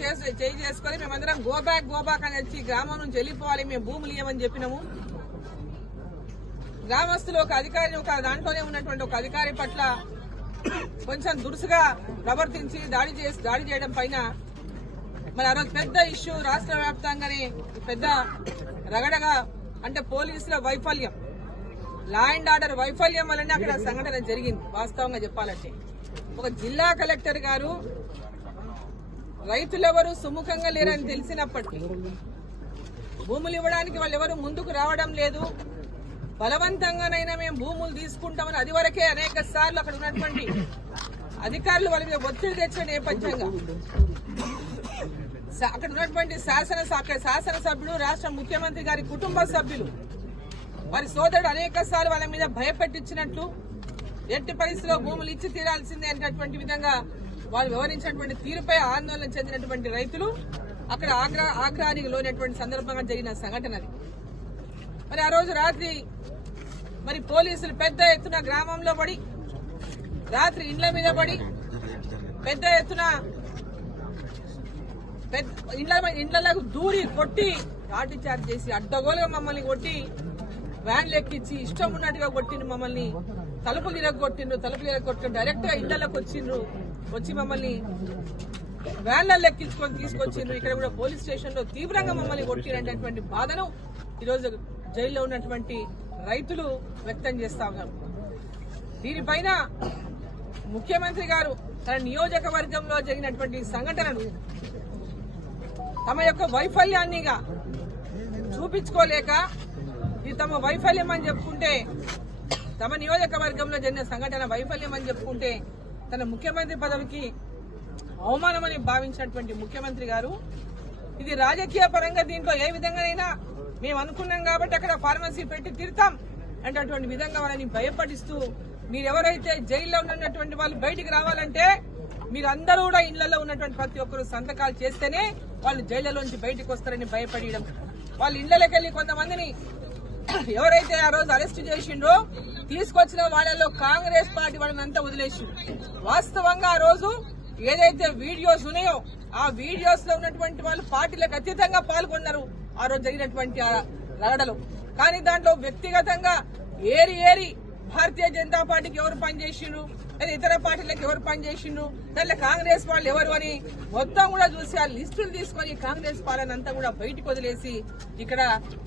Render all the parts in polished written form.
చేసుకొని మేమందరం go back అని వచ్చి గ్రామం నుంచి వెళ్ళిపోవాలి, మేము భూములు ఇవ్వమని చెప్పినాము. గ్రామస్తులు ఒక దాంట్లోనే ఉన్నటువంటి ఒక అధికారి పట్ల కొంచెం దురుసుగా ప్రవర్తించి దాడి చేయడం పైన మరి ఆ రోజు పెద్ద ఇష్యూ రాష్ట్ర వ్యాప్తంగానే పెద్ద రగడగా, అంటే పోలీసుల వైఫల్యం, లా అండ్ ఆర్డర్ వైఫల్యం వల్లనే అక్కడ సంఘటన జరిగింది. వాస్తవంగా చెప్పాలంటే ఒక జిల్లా కలెక్టర్ గారు రైతులెవరూ సుముఖంగా లేరని తెలిసినప్పటికీ భూములు ఇవ్వడానికి వాళ్ళెవరూ ముందుకు రావడం లేదు, బలవంతంగానైనా మేము భూములు తీసుకుంటామని అది వరకే అనేక సార్లు అక్కడ ఉన్నటువంటి అధికారులు వాళ్ళ మీద ఒత్తిడి తెచ్చిన నేపథ్యంగా అక్కడ ఉన్నటువంటి శాసనసభ్యుడు, రాష్ట్ర ముఖ్యమంత్రి గారి కుటుంబ సభ్యులు, వారి సోదరుడు అనేక సార్లు వాళ్ళ మీద భయపెట్టించినట్లు, ఎట్టి పరిస్థితిలో భూములు ఇచ్చి తీరాల్సిందే అనేటటువంటి విధంగా వాళ్ళు వివరించినటువంటి తీరుపై ఆందోళన చెందినటువంటి రైతులు అక్కడ ఆగ్రహానికి లోనటువంటి సందర్భంగా జరిగిన సంఘటన. మరి ఆ రోజు రాత్రి మరి పోలీసులు పెద్ద ఎత్తున గ్రామంలో పడి, రాత్రి ఇండ్ల మీద పడి పెద్ద ఎత్తున ఇండ్లకు దూరి కొట్టి లాఠీ చార్జ్ చేసి అడ్డగోలుగా మమ్మల్ని కొట్టి వ్యాన్లు ఎక్కించి ఇష్టం ఉన్నట్టుగా కొట్టిండ్రు. మమ్మల్ని తలుపులు ఇరగొట్టిండ్రు, డైరెక్ట్ గా ఇళ్లలోకి వచ్చి మమ్మల్ని వ్యాన్లలో ఎక్కించుకొని తీసుకొచ్చిండ్రు. ఇక్కడ కూడా పోలీస్ స్టేషన్ లో తీవ్రంగా మమ్మల్ని కొట్టినటువంటి బాధను ఈరోజు జైల్లో ఉన్నటువంటి రైతులు వ్యక్తం చేస్తా ఉన్నారు. దీనిపైన ముఖ్యమంత్రి గారు తన నియోజకవర్గంలో జరిగినటువంటి సంఘటనను తమ యొక్క వైఫల్యాన్నిగా చూపించుకోలేక, ఇది తమ వైఫల్యం అని చెప్పుకుంటే, తమ నియోజకవర్గంలో జరిగిన సంఘటన వైఫల్యం అని చెప్పుకుంటే తన ముఖ్యమంత్రి పదవికి అవమానమని భావించినటువంటి ముఖ్యమంత్రి గారు ఇది రాజకీయ పరంగా దీంట్లో ఏ విధంగానైనా మేము అనుకున్నాం కాబట్టి అక్కడ ఫార్మసీ పెట్టి తీరుతాం అనేటటువంటి విధంగా వాళ్ళని భయపడిస్తూ, మీరెవరైతే జైల్లో ఉన్నటువంటి వాళ్ళు బయటికి రావాలంటే మీరందరూ కూడా ఇళ్లలో ఉన్నటువంటి ప్రతి ఒక్కరు సంతకాలు చేస్తేనే వాళ్ళు జైళ్లలోంచి బయటకు వస్తారని భయపడడం, వాళ్ళ ఇళ్లలోకి వెళ్లి కొంతమందిని ఎవరైతే ఆ రోజు అరెస్ట్ చేసిండ్రో తీసుకొచ్చిన వాళ్ళలో కాంగ్రెస్ పార్టీ వాళ్ళని అంతా వదిలేసిండ్రు. వాస్తవంగా ఆ రోజు ఏదైతే వీడియోస్ ఉన్నాయో ఆ వీడియోస్ లో ఉన్నటువంటి వాళ్ళు పార్టీలకు అతీతంగా పాల్గొన్నారు ఆ రోజు జరిగినటువంటి రగడలో. కానీ దాంట్లో వ్యక్తిగతంగా ఏరి భారతీయ జనతా పార్టీకి ఎవరు పనిచేసిండ్రు, లేదా ఇతర పార్టీలకు ఎవరు పనిచేసిండ్రు, దాంట్లో కాంగ్రెస్ వాళ్ళు ఎవరు అని మొత్తం కూడా చూసి ఆ లిస్టులు తీసుకుని కాంగ్రెస్ పాలన అంతా కూడా బయటకు వదిలేసి ఇక్కడ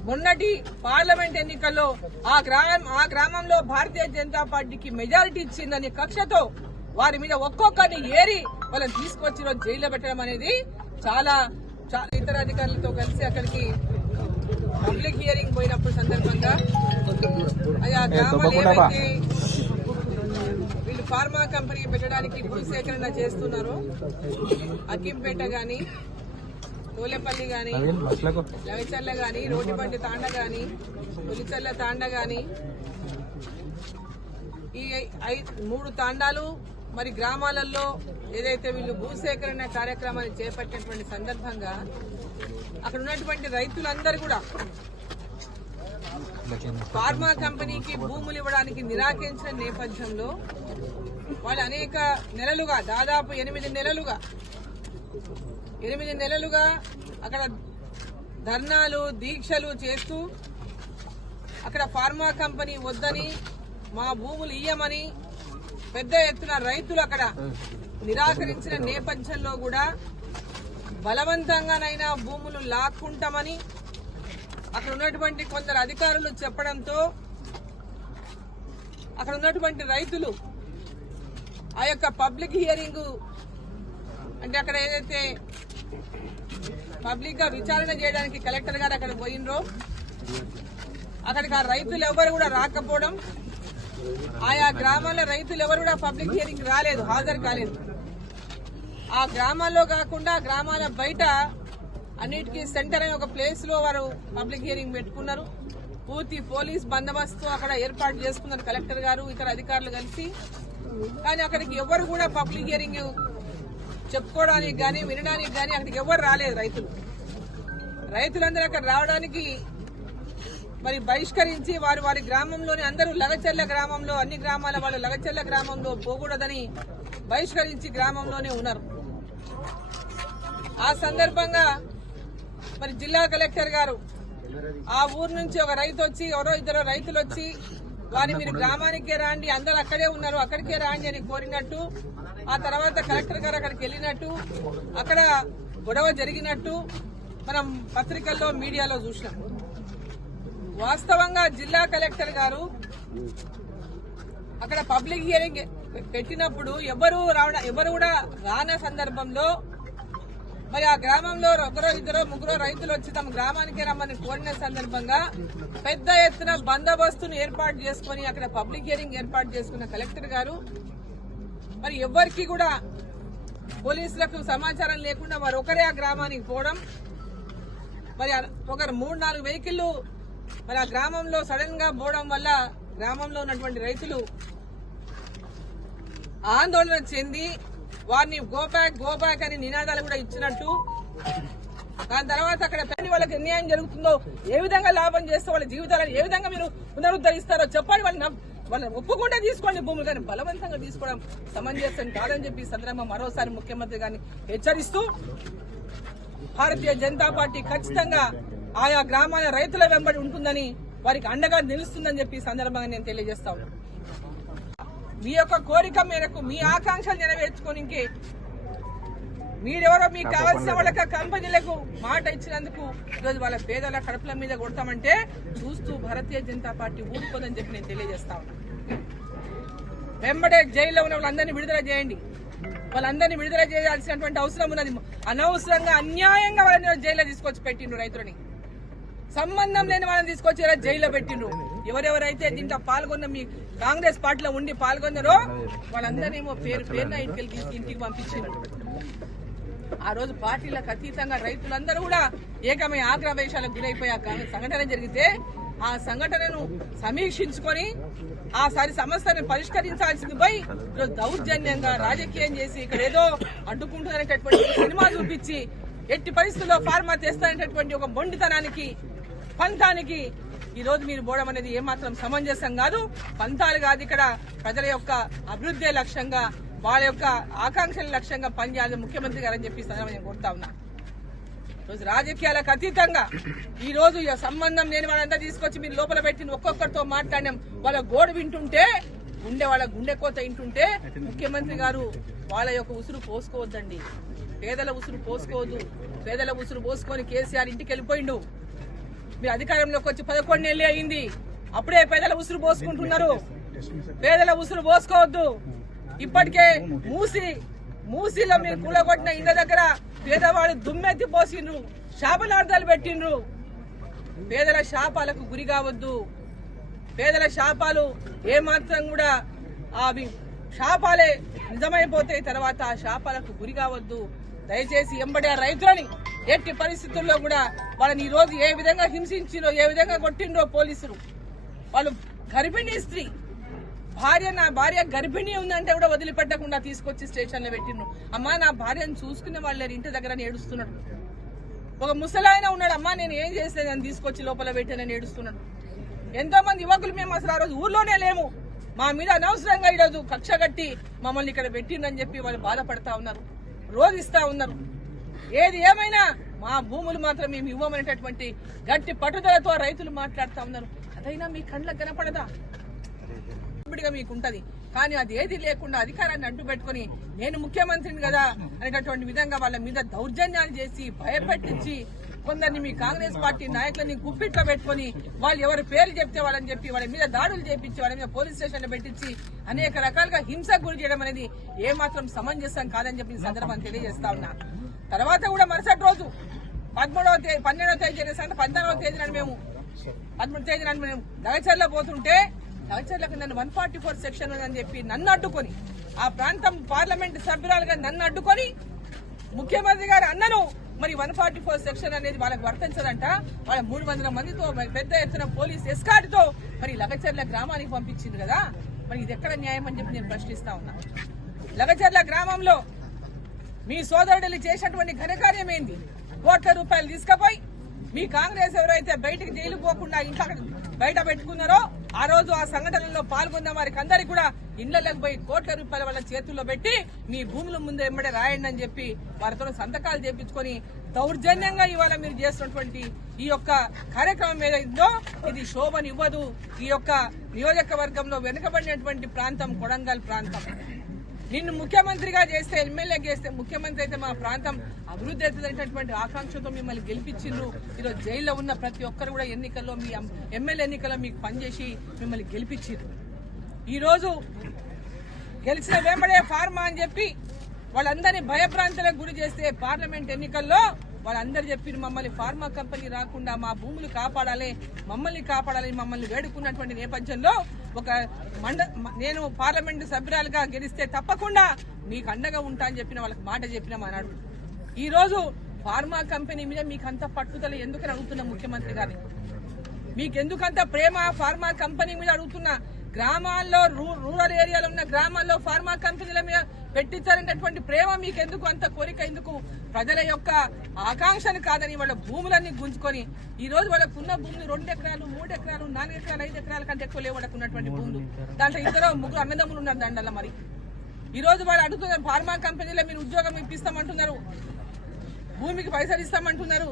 మొన్నటి పార్లమెంట్ ఎన్నికల్లో ఆ గ్రామంలో భారతీయ జనతా పార్టీకి మెజారిటీ ఇచ్చిందని కక్షతో వారి మీద ఒక్కొక్కరిని ఏరి వాళ్ళని తీసుకొచ్చి రోజు జైల్లో పెట్టడం అనేది చాలా ఇతర అధికారులతో కలిసి అక్కడికి పబ్లిక్ హియరింగ్ పోయినప్పుడు సందర్భంగా ఆ గ్రామాలు ఏవైతే వీళ్ళు ఫార్మా కంపెనీ పెట్టడానికి భూసేకరణ చేస్తున్నారో అక్కింపేట గాని, తోలేపల్లి గాని, లవిచర్ల గాని, రోటిబండి తాండ గాని, పులిచర్ల తాండ గాని, ఈ 3 తాండాలు మరి గ్రామాలలో ఏదైతే వీళ్ళు భూసేకరణ కార్యక్రమాన్ని చేపట్టినటువంటి సందర్భంగా అక్కడ ఉన్నటువంటి రైతులందరూ కూడా ఫార్మా కంపెనీకి భూములు ఇవ్వడానికి నిరాకరించిన నేపథ్యంలో వాళ్ళు అనేక నెలలుగా, దాదాపు 8 నెలలుగా అక్కడ ధర్నాలు, దీక్షలు చేస్తూ అక్కడ ఫార్మా కంపెనీ వద్దని, మా భూములు ఇయ్యమని పెద్ద ఎత్తున రైతులు అక్కడ నిరాకరించిన నేపథ్యంలో కూడా బలవంతంగానైనా భూములు లాక్కుంటామని అక్కడ ఉన్నటువంటి కొందరు అధికారులు చెప్పడంతో అక్కడ ఉన్నటువంటి రైతులు ఆ యొక్క పబ్లిక్ హియరింగ్, అంటే అక్కడ ఏదైతే పబ్లిక్ గా విచారణ చేయడానికి కలెక్టర్ గారు అక్కడ పోయినరో అక్కడికి ఆ రైతులు ఎవరు కూడా రాకపోవడం, ఆయా గ్రామాల్లో రైతులు ఎవరు కూడా పబ్లిక్ హియరింగ్ రాలేదు, హాజరు కాలేదు. ఆ గ్రామాల్లో కాకుండా గ్రామాల బయట అన్నిటికీ సెంటర్ అనే ఒక ప్లేస్ లో వారు పబ్లిక్ హియరింగ్ పెట్టుకున్నారు. పూర్తి పోలీస్ బందోబస్తు అక్కడ ఏర్పాటు చేసుకున్నారు కలెక్టర్ గారు, ఇతర అధికారులు కలిసి. కానీ అక్కడికి ఎవరు కూడా పబ్లిక్ హియరింగ్ చెప్పుకోవడానికి గానీ, వినడానికి గానీ అక్కడికి ఎవరు రాలేదు. రైతులందరూ అక్కడ రావడానికి మరి బహిష్కరించి వారి గ్రామంలోని అందరూ లగచర్ల గ్రామంలో, అన్ని గ్రామాల వాళ్ళు లగచర్ల గ్రామంలో పోకూడదని బహిష్కరించి గ్రామంలోనే ఉన్నారు. ఆ సందర్భంగా మరి జిల్లా కలెక్టర్ గారు ఆ ఊరు నుంచి ఒక రైతు వచ్చి ఎవరో ఇద్దరు రైతులు వచ్చి వారిని మీరు గ్రామానికే రాండి, అందరూ అక్కడే ఉన్నారు అక్కడికే రాండి అని కోరినట్టు, ఆ తర్వాత కలెక్టర్ గారు అక్కడికి వెళ్ళినట్టు, అక్కడ గొడవ జరిగినట్టు మనం పత్రికల్లో మీడియాలో చూసినాం. వాస్తవంగా జిల్లా కలెక్టర్ గారు అక్కడ పబ్లిక్ హియరింగ్ పెట్టినప్పుడు ఎవరు కూడా రాని సందర్భంలో మరి ఆ గ్రామంలో ఒకరో ఇద్దరు ముగ్గురు రైతులు వచ్చి తమ గ్రామానికి రమ్మని కోరిన సందర్భంగా పెద్ద ఎత్తున బందోబస్తును ఏర్పాటు చేసుకుని అక్కడ పబ్లిక్ హియరింగ్ ఏర్పాటు చేసుకున్న కలెక్టర్ గారు మరి ఎవరికి కూడా పోలీసులకు సమాచారం లేకుండా వారు ఒకరే ఆ గ్రామానికి పోవడం, మరి ఒకరు 3-4 వెహికల్ మరి ఆ గ్రామంలో సడన్ గా పోవడం వల్ల గ్రామంలో ఉన్నటువంటి రైతులు ఆందోళన చెంది వారిని గో బ్యాక్ అని నినాదాలు కూడా ఇచ్చినట్టు, దాని తర్వాత అక్కడ వాళ్ళకి అన్యాయం జరుగుతుందో ఏ విధంగా లాభం చేస్తే వాళ్ళ జీవితాలను ఏ విధంగా మీరు పునరుద్ధరిస్తారో చెప్పండి, వాళ్ళని ఒప్పుకుంటే తీసుకోండి భూములు, కానీ బలవంతంగా తీసుకోవడం సమంజసం కాదని చెప్పి సందర్భంగా మరోసారి ముఖ్యమంత్రి గారిని హెచ్చరిస్తూ భారతీయ జనతా పార్టీ ఖచ్చితంగా ఆయా గ్రామాల రైతుల వెంబడి ఉంటుందని, వారికి అండగా నిలుస్తుందని చెప్పి సందర్భంగా నేను తెలియజేస్తా ఉన్నాను. మీ యొక్క కోరిక మేరకు మీ ఆకాంక్షలు నెరవేర్చుకోనికే మీరెవరో మీకు కావాల్సిన వాళ్ళ కంపెనీలకు మాట ఇచ్చినందుకు ఈరోజు వాళ్ళ పేదల కడుపుల మీద కొడతామంటే చూస్తూ భారతీయ జనతా పార్టీ ఊరుకోదని చెప్పి నేను తెలియజేస్తా ఉన్నాను. వెంబడే జైల్లో ఉన్న వాళ్ళందరినీ విడుదల చేయండి, వాళ్ళందరినీ విడుదల చేయాల్సినటువంటి అవసరం ఉన్నది. అనవసరంగా అన్యాయంగా వాళ్ళని జైల్లో తీసుకొచ్చి పెట్టిండ్రు, రైతులని సంబంధం లేని వాళ్ళని తీసుకొచ్చి జైల్లో పెట్టిండ్రు. ఎవరెవరైతే దీంట్లో పాల్గొన్న మీ కాంగ్రెస్ పార్టీలో ఉండి పాల్గొన్నారో వాళ్ళందరినేమో పేరున ఇంటికి పంపించారు. ఆ రోజు పార్టీలకు అతీతంగా రైతులందరూ కూడా ఏకమై ఆగ్రహవేశాలకు గురైపోయి ఆ సంఘటన జరిగితే ఆ సంఘటనను సమీక్షించుకొని ఆ సమస్యను పరిష్కరించాల్సింది పోయి ఈరోజు దౌర్జన్యంగా రాజకీయం చేసి ఇక్కడ ఏదో అడ్డుకుంటున్నటువంటి సినిమా చూపించి ఎట్టి పరిస్థితుల్లో ఫార్మా తెస్తానటువంటి ఒక మొండితనానికి పంతానికి ఈ రోజు మీరు పోవడం అనేది ఏమాత్రం సమంజసం కాదు. పంతాలు కాదు, ఇక్కడ ప్రజల యొక్క అభివృద్ధి లక్ష్యంగా వాళ్ళ యొక్క ఆకాంక్షల లక్ష్యంగా పనిచేయాలని ముఖ్యమంత్రి గారని చెప్పి నేను కోరుతా ఉన్నా. రోజు రాజకీయాలకు అతీతంగా ఈ రోజు సంబంధం లేని వాళ్ళంతా తీసుకొచ్చి మీరు లోపల పెట్టిన ఒక్కొక్కరితో మాట్లాడినాం. వాళ్ళ గోడు వింటుంటే వాళ్ళ గుండె కోత వింటుంటే ముఖ్యమంత్రి గారు వాళ్ళ యొక్క ఉసురు పోసుకోవద్దండి, పేదల ఉసురు పోసుకోవద్దు. పేదల ఉసురు పోసుకొని కేసీఆర్ ఇంటికి వెళ్ళిపోయిండు. మీరు అధికారంలోకి వచ్చి 11 నెలలే అయింది, అప్పుడే పేదల ఉసురు పోసుకుంటున్నారు. పేదల ఉసురు పోసుకోవద్దు. ఇప్పటికే మూసీలో మీరు కూలగొట్టిన ఇళ్ల దగ్గర పేదవాళ్ళు దుమ్మెత్తి పోసిండ్రు, శాపనార్థాలు పెట్టిండ్రు. పేదల శాపాలకు గురి కావద్దు. పేదల శాపాలు ఏమాత్రం కూడా అవి శాపాలే నిజమైపోతాయి, తర్వాత ఆ శాపాలకు గురి కావద్దు. దయచేసి ఎంబడి ఆ రైతులని ఎట్టి పరిస్థితుల్లో కూడా వాళ్ళని ఈ రోజు ఏ విధంగా హింసించిండ్రో, ఏ విధంగా కొట్టిండ్రో పోలీసులు. వాళ్ళు గర్భిణీ స్త్రీ నా భార్య గర్భిణీ ఉందంటే కూడా వదిలిపెట్టకుండా తీసుకొచ్చి స్టేషన్ లో పెట్టిండ్రు. అమ్మా నా భార్యను చూసుకునే వాళ్ళు ఇంటి దగ్గర ఏడుస్తున్నాడు. ఒక ముసలాయన ఉన్నాడు, అమ్మా నేను ఏం చేసేదని తీసుకొచ్చి లోపల పెట్టానని ఏడుస్తున్నాడు. ఎంతో మంది యువకులు మేము అసలు ఆ రోజు ఊర్లోనే లేము, మా మీద అనవసరంగా ఈరోజు కక్ష కట్టి మమ్మల్ని ఇక్కడ పెట్టిందని చెప్పి వాళ్ళు బాధపడతా ఉన్నారు, రోధిస్తా ఉన్నారు. ఏది ఏమైనా మా భూములు మాత్రం మేము ఇవ్వమనేటటువంటి గట్టి పట్టుదలతో రైతులు మాట్లాడుతా ఉన్నారు. అదైనా మీ కళ్ళకు కనపడదా? మీకుంటది, కానీ అది ఏది లేకుండా అధికారాన్ని అడ్డు పెట్టుకుని నేను ముఖ్యమంత్రిని కదా అనేటటువంటి విధంగా వాళ్ళ మీద దౌర్జన్యాలు చేసి భయపెట్టించి కొందరిని మీ కాంగ్రెస్ పార్టీ నాయకులని గుప్పిట్లో పెట్టుకుని వాళ్ళు ఎవరి పేర్లు చెప్తే వాళ్ళని చెప్పి వాళ్ళ మీద దాడులు చేపించి వాళ్ళ మీద పోలీస్ స్టేషన్ లో పెట్టించి అనేక రకాలుగా హింసకు గురి చేయడం అనేది ఏమాత్రం సమంజసం కాదని చెప్పి ఈ సందర్భాన్ని తెలియజేస్తా ఉన్నా. తర్వాత కూడా మరుసటి రోజు 12వ తేదీ 14వ తేదీ నాడు మేము 13వ తేదీ నాడు మేము దగచర్ల పోతుంటే దగచర్లకు నన్ను 144 సెక్షన్ అని చెప్పి నన్ను అడ్డుకొని ఆ ప్రాంతం పార్లమెంట్ సభ్యురాలుగా నన్ను అడ్డుకొని ముఖ్యమంత్రి గారు అన్నను మరి 144 సెక్షన్ అనేది వాళ్ళకి వర్తించదంట, వాళ్ళ 300 మందితో పెద్ద ఎత్తున పోలీస్ ఎస్కార్ట్ తో మరి లగచర్ల గ్రామానికి పంపించింది కదా, మరి ఇది ఎక్కడ న్యాయం అని చెప్పి నేను ప్రశ్నిస్తా ఉన్నా. లగచర్ల గ్రామంలో మీ సోదరుడు చేసినటువంటి ఘనకార్యం ఏంది? కోట్ల రూపాయలు తీసుకుపోయి మీ కాంగ్రెస్ ఎవరైతే బయటకు జైలు పోకుండా ఇంకా బయట పెట్టుకున్నారో ఆ రోజు ఆ సంఘటనలో పాల్గొన్న వారికి అందరికీ కూడా ఇళ్లలోకి పోయి కోట్ల రూపాయల వాళ్ళ చేతుల్లో పెట్టి మీ భూముల ముందు ఎమ్మడే రాయండి అని చెప్పి వారితో సంతకాలు చేపించుకొని దౌర్జన్యంగా ఇవాళ మీరు చేస్తున్నటువంటి ఈ యొక్క కార్యక్రమం ఏదైందో ఇది శోభనివ్వదు. ఈ యొక్క నియోజకవర్గంలో వెనుకబడినటువంటి ప్రాంతం కొడంగల్ ప్రాంతం. నిన్ను ముఖ్యమంత్రిగా చేస్తే, ఎమ్మెల్యే చేస్తే, ముఖ్యమంత్రి అయితే మా ప్రాంతం అభివృద్ధి అవుతుందనేటటువంటి ఆకాంక్షతో మిమ్మల్ని గెలిపించిండ్రు. ఈరోజు జైల్లో ఉన్న ప్రతి ఒక్కరు కూడా ఎన్నికల్లో మీ ఎమ్మెల్యే ఎన్నికల్లో మీకు పనిచేసి మిమ్మల్ని గెలిపించిండ్రు. ఈరోజు గెలిచిన వెంబడే ఫార్మా అని చెప్పి వాళ్ళందరినీ భయభ్రాంతులకు గురి చేస్తే పార్లమెంట్ ఎన్నికల్లో వాళ్ళందరూ చెప్పి మమ్మల్ని ఫార్మా కంపెనీ రాకుండా మా భూములు కాపాడాలి, మమ్మల్ని కాపాడాలని మమ్మల్ని వేడుకున్నటువంటి నేపథ్యంలో నేను పార్లమెంటు సభ్యురాలుగా గెలిస్తే తప్పకుండా మీకు అండగా ఉంటా అని చెప్పిన వాళ్ళకి మాట చెప్పినాం అన్నాడు. ఈ రోజు ఫార్మా కంపెనీ మీద మీకు అంత పట్టుదల ఎందుకని అడుగుతున్నా ముఖ్యమంత్రి గారిని, మీకెందుకంత ప్రేమ ఫార్మా కంపెనీ మీద అడుగుతున్నా. గ్రామాల్లో రూరల్ ఏరియాలో ఉన్న గ్రామాల్లో ఫార్మా కంపెనీల మీద పెట్టించాలనేటువంటి ప్రేమ మీకెందుకు, అంత కోరిక ఎందుకు? ప్రజల యొక్క ఆకాంక్షను కాదని వాళ్ళ భూములన్నీ గుంజుకొని ఈ రోజు వాళ్ళకున్న భూములు 2 ఎకరాలు 3 ఎకరాలు 4 ఎకరాలు 5 ఎకరాల కంటే ఎక్కువ లేవు వాళ్ళకు ఉన్నటువంటి భూములు. దాంట్లో 2-3 అన్నదమ్ములు ఉన్నారు దండల్లో. మరి ఈ రోజు వాళ్ళు అడుగుతున్నారు ఫార్మా కంపెనీలో మీరు ఉద్యోగం ఇప్పిస్తామంటున్నారు, భూమికి పైసలు ఇస్తామంటున్నారు,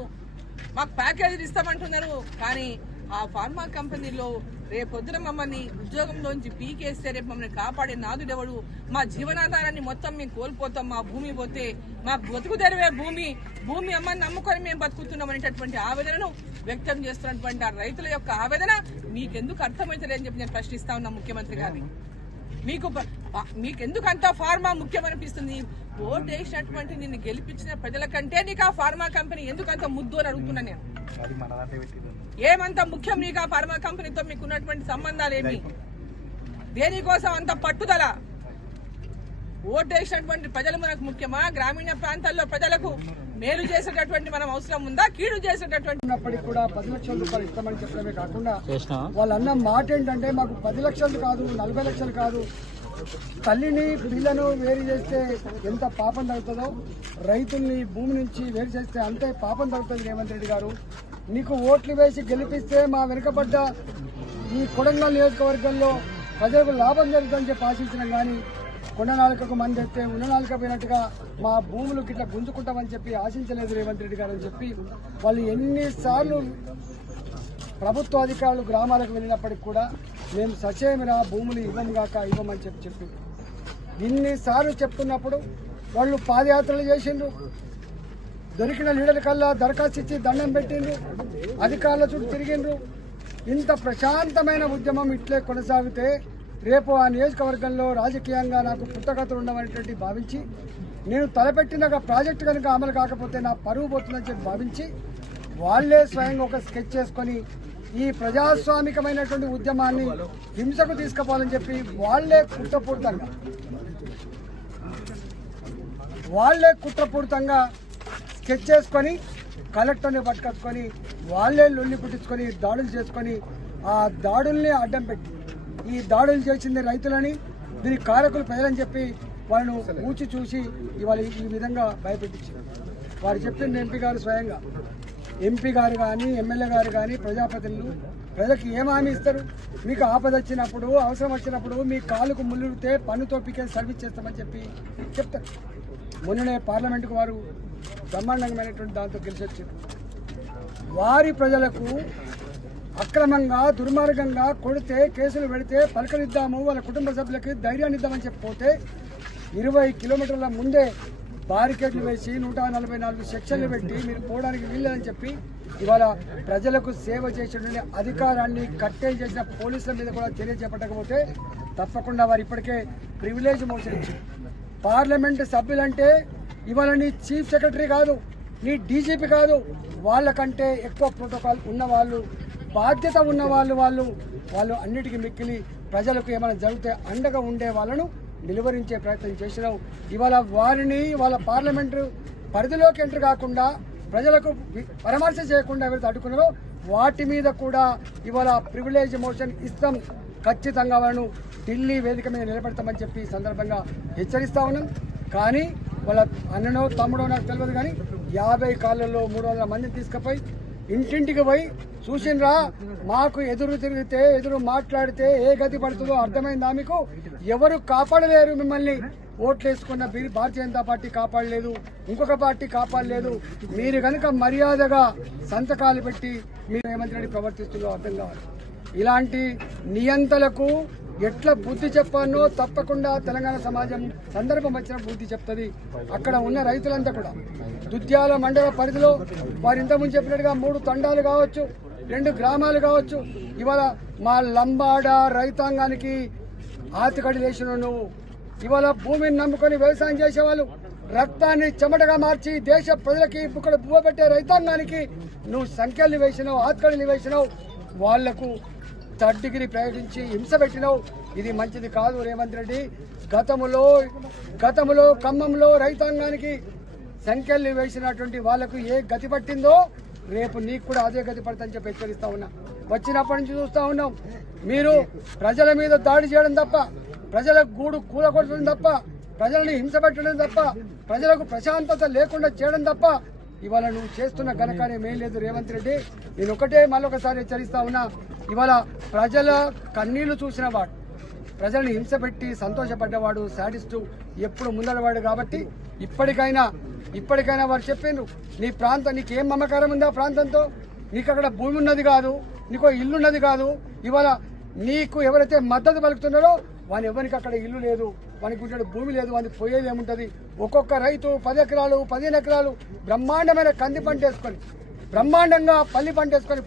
మాకు ప్యాకేజీలు ఇస్తామంటున్నారు. కానీ ఆ ఫార్మా కంపెనీలో రేపొద్దున మమ్మల్ని ఉద్యోగంలోంచి పీకేస్తే రేపు మమ్మల్ని కాపాడే నాదుడెవడు? మా జీవనాధారాన్ని మొత్తం మేము కోల్పోతాం. మా భూమి పోతే మాకు బతుకు తెరివే భూమి అమ్మని నమ్ముకొని మేము బతుకుతున్నాం అనేటటువంటి ఆవేదనను వ్యక్తం చేస్తున్నటువంటి ఆ రైతుల యొక్క ఆవేదన మీకెందుకు అర్థమవుతుందని చెప్పి నేను ప్రశ్నిస్తా ఉన్నా ముఖ్యమంత్రి గారిని. మీకెందుకు అంత ఫార్మా ముఖ్యమనిపిస్తుంది? ఓటు వేసినటువంటి నిన్ను గెలిపించిన ప్రజల కంటే నీకు ఆ ఫార్మా కంపెనీ ఎందుకు అంత ముద్దు అని అడుగుతున్నా నేను. ఏమంత ముఖ్యం నీకు ఆ ఫార్మా కంపెనీతో మీకు ఉన్నటువంటి సంబంధాలు ఏమి? దేనికోసం అంత పట్టుదల? ఓటు వేసినటువంటి ప్రజలు మనకు ముఖ్యమా? గ్రామీణ ప్రాంతాల్లో ప్రజలకు మేలు చేసేటటువంటి మనం అవసరం ఉందా, కీడు చేసేటటువంటి? ఉన్నప్పటికీ కూడా 10 లక్షల రూపాయలు ఇస్తామని చెప్పడమే కాకుండా వాళ్ళ అన్న మాట ఏంటంటే మాకు 10 లక్షలు కాదు, 40 లక్షలు కాదు, తల్లిని పిల్లను వేరు చేస్తే ఎంత పాపం తగ్గుతుందో రైతుల్ని భూమి నుంచి వేరు చేస్తే అంతే పాపం తగ్గుతుంది. రేవంత్ రెడ్డి గారు, నీకు ఓట్లు వేసి గెలిపిస్తే మా వెనుకబడ్డ ఈ కొడంగల్ నియోజకవర్గంలో ప్రజలకు లాభం జరుగుతుందని చెప్పి ఆశించినాం. కానీ కొండ నాలుకకు మంది ఎత్తే ఉన్న నాలుక పోయినట్టుగా మా భూములు గిట్లా గుంజుకుంటామని చెప్పి ఆశించలేదు రేవంత్ రెడ్డి గారు అని చెప్పి వాళ్ళు ఎన్నిసార్లు ప్రభుత్వ అధికారులు గ్రామాలకు వెళ్ళినప్పటికి కూడా మేము సచేమిరా భూములు ఇవ్వమని చెప్పి ఇన్నిసార్లు చెప్తున్నప్పుడు వాళ్ళు పాదయాత్రలు చేసిండ్రు, దొరికిన లీడర్ కల్లా దరఖాస్తు ఇచ్చి దండం పెట్టిండ్రు, అధికారుల చుట్టూ తిరిగిండ్రు. ఇంత ప్రశాంతమైన ఉద్యమం ఇట్లే కొనసాగితే రేపు ఆ నియోజకవర్గంలో రాజకీయంగా నాకు పుట్టగతులు ఉండమనేటువంటి భావించి నేను తలపెట్టిన ప్రాజెక్టు కనుక అమలు కాకపోతే నా పరువు పోతుందని చెప్పి భావించి వాళ్లే స్వయంగా ఒక స్కెచ్ చేసుకొని ఈ ప్రజాస్వామికమైనటువంటి ఉద్యమాన్ని హింసకు తీసుకుపోవాలని చెప్పి వాళ్లే కుట్రపూరితంగా స్కెచ్ చేసుకొని కలెక్టర్ని పట్టుకొచ్చుకొని వాళ్లే లొల్లి పుట్టించుకొని దాడులు చేసుకొని ఆ దాడుల్ని అడ్డం పెట్టి ఈ దాడులు చేసింది రైతులని, దీని కారకులు ప్రజలని చెప్పి వాళ్ళను ఊచి చూసి ఇవాళ ఈ విధంగా భయపెట్టించారు. వారు చెప్పింది ఎంపీ గారు కానీ ఎమ్మెల్యే గారు కానీ ప్రజాప్రతినిధులు ప్రజలకు ఏం హామీ ఇస్తారు? మీకు ఆపద వచ్చినప్పుడు, అవసరం వచ్చినప్పుడు మీ కాలుకు ముళ్ళుతే పన్నుతో పీకే సర్వీస్ చేస్తామని చెప్పి చెప్తారు. మొన్ననే పార్లమెంటుకు వారు బ్రహ్మాండంగామైనటువంటి దాంతో గెలిచి వచ్చారు. వారి ప్రజలకు అక్రమంగా దుర్మార్గంగా కొడితే కేసులు పెడితే పలకరిద్దాము, వాళ్ళ కుటుంబ సభ్యులకి ధైర్యాన్ని ఇద్దామని చెప్పిపోతే 20 కిలోమీటర్ల ముందే బారికేడ్లు వేసి 144 సెక్షన్లు పెట్టి మీరు పోవడానికి వీల్లేదని చెప్పి ఇవాళ ప్రజలకు సేవ చేసేటువంటి అధికారాన్ని కట్టేలు చేసిన పోలీసుల మీద కూడా చర్య చేపట్టకపోతే తప్పకుండా వారు ఇప్పటికే ప్రివిలేజ్ మోషన్ ఇచ్చారు. పార్లమెంటు సభ్యులంటే ఇవాళ నీ చీఫ్ సెక్రటరీ కాదు, నీ డీజీపీ కాదు, వాళ్ళకంటే ఎక్కువ ప్రోటోకాల్ ఉన్నవాళ్ళు, బాధ్యత ఉన్న వాళ్ళు అన్నిటికీ మిక్కిలి ప్రజలకు ఏమైనా జరిగితే అండగా ఉండే వాళ్ళను నిలువరించే ప్రయత్నం చేసినావు. ఇవాళ వారిని వాళ్ళ పార్లమెంటు పరిధిలోకి ఎంటర్ కాకుండా ప్రజలకు పరామర్శ చేయకుండా ఎవరైతే అడ్డుకున్నారో వాటి మీద కూడా ఇవాళ ప్రివిలేజ్ మోషన్ ఇస్తాం, ఖచ్చితంగా వాళ్ళను ఢిల్లీ వేదిక మీద నిలబెడతామని చెప్పి సందర్భంగా హెచ్చరిస్తా ఉన్నాం. కానీ వాళ్ళ అన్ననో తమ్ముడో నాకు తెలియదు కానీ 50 కాళ్ళల్లో 300 మందిని తీసుకుపోయి ఇంటింటికి పోయి చూసినరా, మాకు ఎదురు తిరిగితే ఎదురు మాట్లాడితే ఏ గతి పడుతుందో అర్థమైందా మీకు? ఎవరు కాపాడలేరు మిమ్మల్ని. ఓట్లు వేసుకున్న భారతీయ జనతా పార్టీ కాపాడలేదు, ఇంకొక పార్టీ కాపాడలేదు. మీరు కనుక మర్యాదగా సంతకాలు పెట్టి మీరు రేవంత్ రెడ్డి ప్రవర్తిస్తుందో అర్థం కావాలి. ఇలాంటి నియంతలకు ఎట్లా బుద్ధి చెప్పానో తప్పకుండా తెలంగాణ సమాజం సందర్భం వచ్చిన బుద్ధి చెప్తుంది. అక్కడ ఉన్న రైతులంతా కూడా దుద్యాల మండల పరిధిలో వారు ఇంతకుముందు చెప్పినట్టుగా 3 తండాలు కావచ్చు, 2 గ్రామాలు కావచ్చు, ఇవాళ మా లంబాడ రైతాంగానికి ఆతికడి వేసిన నువ్వు. ఇవాళ భూమిని నమ్ముకొని వ్యవసాయం చేసేవాళ్ళు రక్తాన్ని చెమటగా మార్చి దేశ ప్రజలకి ఇక్కడ బువ్వ పెట్టే రైతాంగానికి నువ్వు సంఖ్యలు వేసినావు, ఆతికడిని వేసినావు, వాళ్లకు థర్డ్ డిగ్రీ ప్రయోగించి హింస పెట్టినావు. ఇది మంచిది కాదు రేవంత్ రెడ్డి. గతంలో ఖమ్మంలో రైతాంగానికి సంఖ్యలు వేసినటువంటి వాళ్లకు ఏ గతి పట్టిందో రేపు నీకు కూడా అదే గతి పడుతుందని చెప్పి హెచ్చరిస్తా ఉన్నా. వచ్చినప్పటి నుంచి చూస్తా ఉన్నాం, మీరు ప్రజల మీద దాడి చేయడం తప్ప, ప్రజల గూడు కూలగొట్టడం తప్ప, ప్రజల్ని హింస పెట్టడం తప్ప, ప్రజలకు ప్రశాంతత లేకుండా చేయడం తప్ప ఇవాళ నువ్వు చేస్తున్న ఘనకార్యం ఏం లేదు రేవంత్ రెడ్డి. నేను ఒకటే మళ్ళొకసారి హెచ్చరిస్తా ఉన్నా, ఇవాళ ప్రజల కన్నీళ్లు చూసిన వాడు, ప్రజల్ని హింస పెట్టి సంతోషపడ్డవాడు, శాడిస్టు, ఎప్పుడు ముందడవాడు. కాబట్టి ఇప్పటికైనా వారు చెప్పిండ్రు, నీ ప్రాంతం నీకేం మమకారం ఉందా ప్రాంతంతో? నీకు అక్కడ భూమి ఉన్నది కాదు, నీకు ఇల్లున్నది కాదు. ఇవాళ నీకు ఎవరైతే మద్దతు పలుకుతున్నారో వాని ఎవరికి అక్కడ ఇల్లు లేదు, వానికి ఉండే భూమి లేదు, వానికి పోయేది ఏముంటుంది? ఒక్కొక్క రైతు 10 ఎకరాలు 15 ఎకరాలు బ్రహ్మాండమైన కంది పంట వేసుకొని, బ్రహ్మాండంగా పల్లి పంట వేసుకొని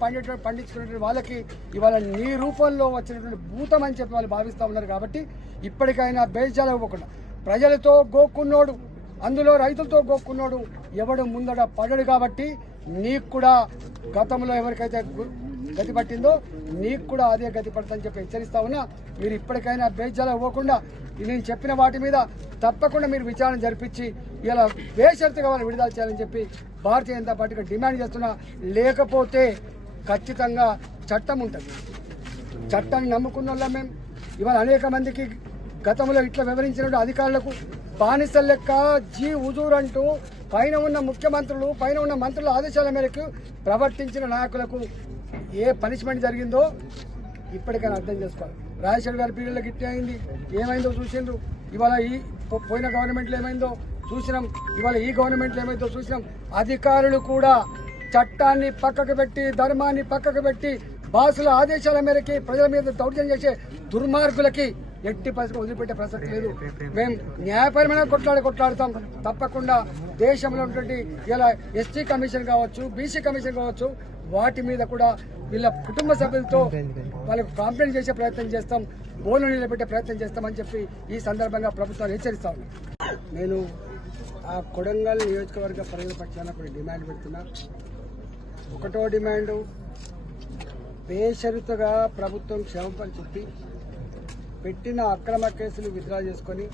పండించుకునే వాళ్ళకి ఇవాళ నీ రూపంలో వచ్చినటువంటి భూతం అని చెప్పి వాళ్ళు భావిస్తూ ఉన్నారు. కాబట్టి ఇప్పటికైనా బేజాలు ఇవ్వకుండా ప్రజలతో గోక్కున్నోడు, అందులో రైతులతో గోక్కున్నోడు ఎవడు ముందడ పడడు. కాబట్టి నీకు కూడా గతంలో ఎవరికైతే గతి పట్టిందో నీకు కూడా అదే గతి పడుతుందని చెప్పి హెచ్చరిస్తా ఉన్నా. మీరు ఇప్పటికైనా బేజాలు ఇవ్వకుండా నేను చెప్పిన వాటి మీద తప్పకుండా మీరు విచారణ జరిపించి ఇలా బేషరతుగా వాళ్ళు విడుదల చేయాలని చెప్పి భారతీయ జనతా పార్టీగా డిమాండ్ చేస్తున్నా. లేకపోతే ఖచ్చితంగా చట్టం ఉంటుంది. చట్టాన్ని నమ్ముకున్న వాళ్ళం మేము. ఇవాళ అనేక మందికి గతంలో ఇట్లా వివరించిన అధికారులకు బానిసల లెక్క జీ హుజూర్ అంటూ పైన ఉన్న ముఖ్యమంత్రులు, పైన ఉన్న మంత్రుల ఆదేశాల మేరకు ప్రవర్తించిన నాయకులకు ఏ పనిష్మెంట్ జరిగిందో ఇప్పటికైనా అర్థం చేసుకోవాలి. రాజశేఖర్ గారి పీరియడ్లో గిట్టే అయింది, ఏమైందో చూసిండ్రు. ఇవాళ ఈ పోయిన గవర్నమెంట్లో ఏమైందో చూసినాం, ఇవాళ ఈ గవర్నమెంట్లో ఏమైందో చూసినాం. అధికారులు కూడా చట్టాన్ని పక్కకు పెట్టి, ధర్మాన్ని పక్కకు పెట్టి, బాసుల ఆదేశాల మేరకి ప్రజల మీద దౌర్జన్యం చేసే దుర్మార్గులకి ఎట్టి పరిస్థితి వదిలిపెట్టే ప్రసక్తి లేదు. మేము న్యాయపరమైన కొట్లాడతాం. తప్పకుండా దేశంలో ఉన్నటువంటి ఇలా ఎస్టీ కమిషన్ కావచ్చు, బీసీ కమిషన్ కావచ్చు, వాటి మీద కూడా వీళ్ళ కుటుంబ సభ్యులతో వాళ్ళకు కాంప్లైంట్ చేసే ప్రయత్నం చేస్తాం, బోలు నిలబెట్టే ప్రయత్నం చేస్తామని చెప్పి ఈ సందర్భంగా ప్రభుత్వాన్ని హెచ్చరిస్తా ఉన్నాం. నేను ఆ కొడంగల్ నియోజకవర్గ ప్రజల పక్షాన డిమాండ్ పెడుతున్నా. ఒకటో డిమాండు, బేషరతుగా ప్రభుత్వం క్షమాపణ చెప్పి పెట్టిన అక్రమ కేసులు విత్డ్రా చేసుకొని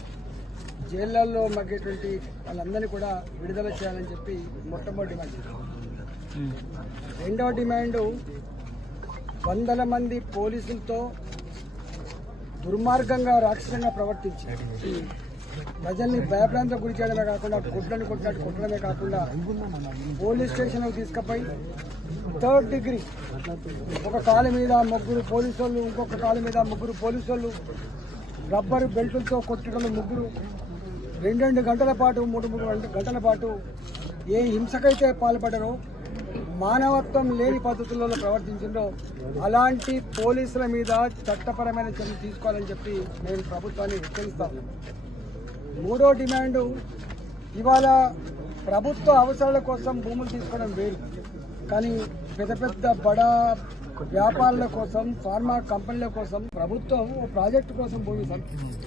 జైళ్లలో మగ్గేటువంటి వాళ్ళందరినీ కూడా విడుదల చేయాలని చెప్పి మొట్టమొదటి డిమాండ్. రెండవ డిమాండు, 100 మంది పోలీసులతో దుర్మార్గంగా రాక్షసంగా ప్రవర్తించి ప్రజల్ని భయభ్రాంతికి గురి చేయడమే కాకుండా గుడ్లను కొట్టినట్టు కొట్టడమే కాకుండా పోలీస్ స్టేషన్కి తీసుకుపోయి థర్డ్ డిగ్రీ, ఒక కాలు మీద 3 పోలీసు వాళ్ళు, ఇంకొక కాలు మీద 3 పోలీసు వాళ్ళు, రబ్బరు బెల్టులతో కొట్టడం 3, 2 గంటల పాటు 3 గంటల పాటు ఏ హింసకైతే పాల్పడ్డారో, మానవత్వం లేని పద్ధతులలో ప్రవర్తించిందో అలాంటి పోలీసుల మీద చట్టపరమైన చర్యలు తీసుకోవాలని చెప్పి నేను ప్రభుత్వాన్ని హెచ్చరిస్తాను. మూడో డిమాండు, ఇవాళ ప్రభుత్వ అవసరాల కోసం భూములు తీసుకోవడం వేరు, కానీ పెద్ద బడా వ్యాపారాల కోసం, ఫార్మా కంపెనీల కోసం ప్రభుత్వం ఓ ప్రాజెక్టు కోసం భూమి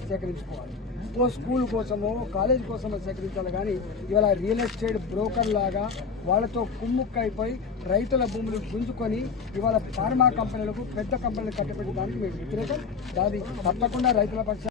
సేకరించుకోవాలి, ఓ స్కూల్ కోసమో కాలేజ్ కోసమో సేకరించాలి. కానీ ఇవాళ రియల్ ఎస్టేట్ బ్రోకర్ లాగా వాళ్ళతో కుమ్ముక్కైపోయి రైతుల భూములు గుంజుకొని ఇవాళ ఫార్మా కంపెనీలకు, పెద్ద కంపెనీలకు కట్టబెట్టడానికి మేము వ్యతిరేకం. దాన్ని తప్పకుండా రైతుల పక్షాన